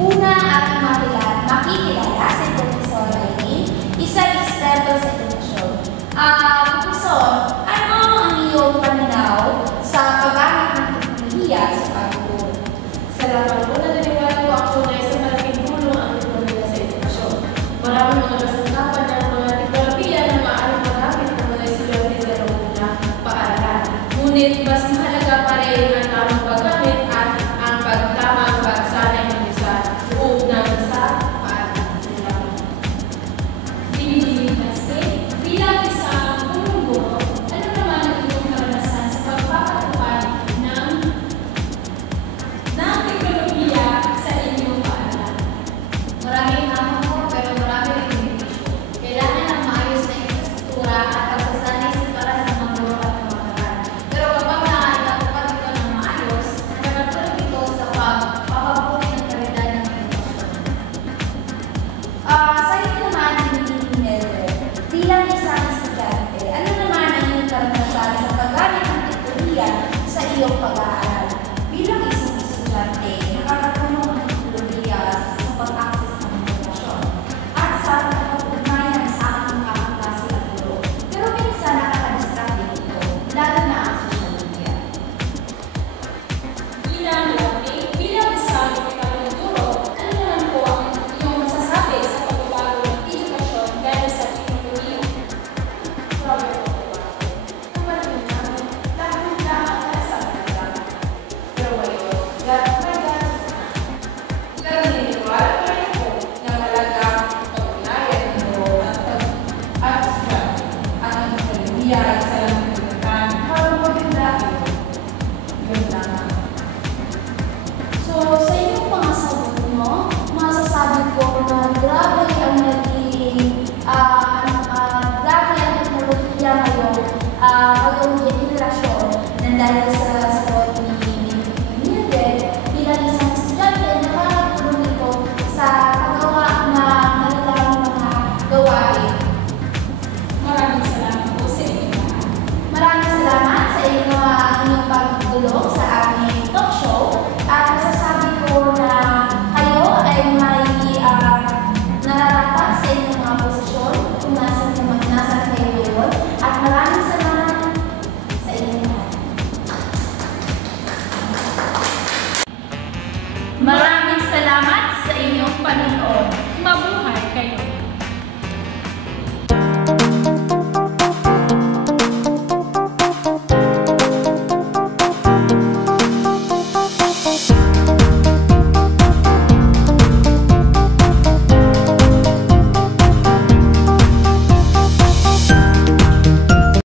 Una ating makikilala sa Professor Aileen, isa eksperto sa edukasyon. Professor, ano ang iyong pananaw sa paggamit ng teknolohiya sa pagtuturo? Salamat po. Naniniwala po ako na isang malaking tulong ang teknolohiya sa edukasyon. Maraming mga kasangkapan ng mga teknolohiya na maaaring magamit ng mga estudyante sa loob na paaralan. Ngunit mas mahalaga pa rin ang tamang paggamit at ang pagtamang pagsanay ng isa loob ng isa paaralan. Bilang isang guro, ano naman ang iyong karanasan sa pagpapatupad ng teknolohiya sa inyong paaralan? Maraming hamon po, pero marami rin benepisyo. Kailangan ng maayos na infrastruktura at pagsasanay para sa mga guro at mga karal. Pero kapag nakakatupad ito ng maayos, nakatulong ito sa pagpapabuti ng kalidad ng edukasyon. Sa iyo naman, Elder, bilang isang estudyante, ano naman ang iyong karanasan sa paggamit ng teknolohiya sa iyong pag-aaral? Bilang isang estudyante, nakakatulong ang teknolohiya sa pag-access ng informasyon at sa pagpapugnayan sa aking mga kaklase at guro. Pero minsan nakaka-distract din ito, lalo na ang social media. Bilang isang guro, ano naman po ang iyong masasabi sa pagbabago ng edukasyon dahil sa teknolohiya? So, sa inyong mga sagot mo, masasabi ko na grabe ang naging grabe ang teknolohiya ngayong generasyon na dahil sa